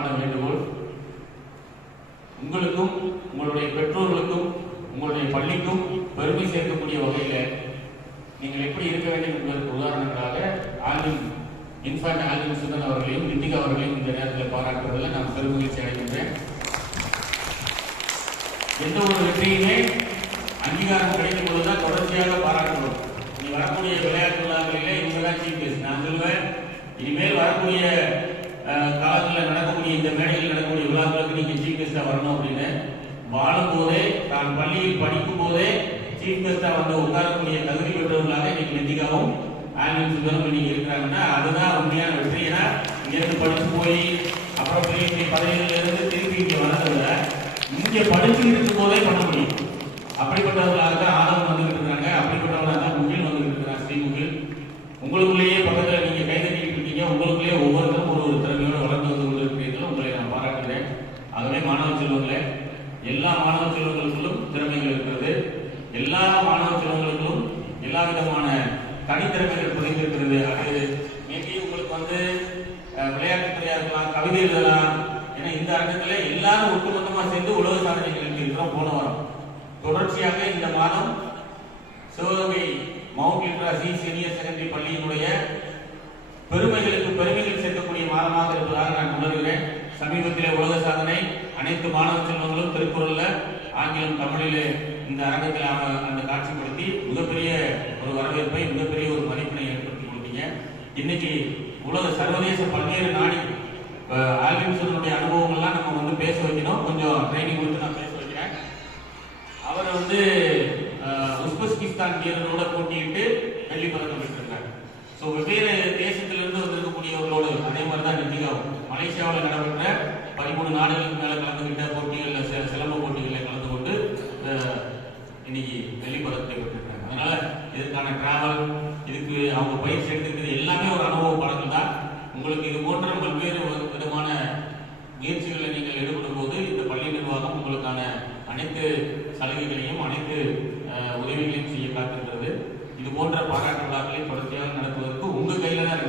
அன்பான வேண்டுகோள், உங்களுக்கும் உங்களுடைய பெற்றோர்களுக்கும் உங்களுடைய பள்ளிக்கும் பெருமை சேர்க்கக்கூடிய வகையில் நீங்கள் எப்படி இருக்க வேண்டும் என்பதற்கு உதாரணங்களாக இன்ஃபேண்ட் ஆல்வின் சுதன் அவர்களையும் நித்திகா அவர்களையும் இந்த நேரத்தில் பாராட்டுவதில் நான் பெருமகிழ்ச்சி அடைகின்றேன். எந்த ஒரு வெற்றியுமே அங்கீகாரம் கிடைக்கும் போதுதான் தொடர்ச்சியாக பாராட்டுவோம். நீ வரக்கூடிய விளையாட்டு விழாக்களிலே இவங்க தான் சீஃப் கெஸ்ட். நான் சொல்லுவேன், இனிமேல் வரக்கூடிய காலத்தில் நடக்கக்கூடிய இந்த மேடையில் நடக்கக்கூடிய விழாக்களுக்கு நீங்க சீஃப் கெஸ்டா வரணும் அப்படின்னு வாழும் போதே, நான் பள்ளியில் படிக்கும் போதே சீஃப் கெஸ்டா வந்து உட்காரக்கூடிய தகுதி பெற்றவர்களாக இன்னைக்கு நித்திகாவும் ஆல்வின் சுதனும் இன்னைக்கு இருக்கிறாங்கன்னா அதுதான் உண்மையான வெற்றி. ஏன்னா இங்கிருந்து படிச்சு போய் அப்புறம் பெரிய பெரிய பதவிகளில் இருந்து திருப்பி இங்கே வரதில்ல, இங்கே படிச்சு இருக்கும் போதே பண்ண முடியும். அப்படிப்பட்டவர்களாக தான் ஆதரவு வந்துகிட்டு இருக்காங்க. அப்படிப்பட்டவர்களாக தான் முகில் வந்துகிட்டு இருக்கிறாங்க. ஸ்ரீ முகில், உங்களுக்குள்ளேயே பக்கத்தில் நீங்க கைதட்டிட்டு இருக்கீங்க. உங்களுக்குள்ளேயே ஒவ்வொருத்தரும் ஒரு திறமையோடு வளர்ந்து வந்து கொண்டிருக்கிறீர்கள். உங்களை நான் பாராட்டுகிறேன். ஆகவே மாணவ செல்வங்களே, எல்லா மாணவ செல்வங்களுக்குள்ளும் திறமைகள் இருக்கிறது. எல்லா மாணவ செல்வங்களுக்கும் எல்லா விதமான தனித்திறமைகள் புரிந்திருக்கிறது. அது மேபி உங்களுக்கு வந்து விளையாட்டுத்துறையா இருக்கலாம், கவிதை எழுதலாம். ஏன்னா இந்த அரங்கத்தில் எல்லாரும் ஒட்டுமொத்தமாக சேர்ந்து உலக சாதனைகள் இருக்கிறோம். போன வாரம் தொடர்ச்சியாக இந்த மாதம் சிவகங்கை மவுண்ட் லிட்ராசி சீனியர் செகண்டரி பள்ளியினுடைய பெருமைகளுக்கு பெருமைகள் சேர்க்கக்கூடிய மாதமாக இருப்பதாக நான் உணர்கிறேன். சமீபத்திலே உலக சாதனை அனைத்து மாணவ செல்வங்களும் திருக்குறள்ல ஆங்கிலம் தமிழிலே இந்த அரங்கத்தில் அந்த காட்சிப்படுத்தி மிகப்பெரிய ஒரு வரவேற்பை, மிகப்பெரிய ஒரு மதிப்பினை ஏற்படுத்தி கொடுத்தீங்க. இன்னைக்கு உலக சர்வதேச பல்வேறு நாடு ஆல்வின் சுதனுடைய அனுபவங்கள்லாம் நம்ம வந்து பேச வைக்கணும். கொஞ்சம் ட்ரைனிங் கொடுத்து நான் பேச வைக்கிறேன். அவர் வந்து உஸ்பெகிஸ்தான் வீரர்களோட போட்டியிட்டு வெள்ளி பதக்கம் பெற்றிருக்காங்க. ஸோ வெவ்வேறு தேசத்திலிருந்து வந்திருக்கக்கூடியவர்களோடு அதே மாதிரி தான் நித்திகாவும் மலேசியாவில் நடைபெற்ற 13 நாடுகளுக்கு மேலே கலந்துகிட்ட போட்டிகளில் சிலம்ப போட்டிகளில் கலந்து கொண்டு இன்னைக்கு வெள்ளி பதக்கத்தை பெற்றிருக்காங்க. அதனால இதுக்கான டிராவல், இதுக்கு அவங்க பயிற்சி எடுத்துக்கிறது எல்லாமே ஒரு அனுபவ பாடங்கள் தான். உங்களுக்கு இது போன்ற பல்வேறு விதமான முயற்சிகளில் நீங்கள் ஈடுபடும் போது இந்த பள்ளி நிர்வாகம் உங்களுக்கான அனைத்து சலுகைகளையும் அனைத்து உதவிகளையும் செய்ய காத்திருக்கிறது. இது போன்ற பாராட்டு விழாக்களை தொடர்ச்சியாக நடத்துவதற்கு உங்கள் கையில் தான்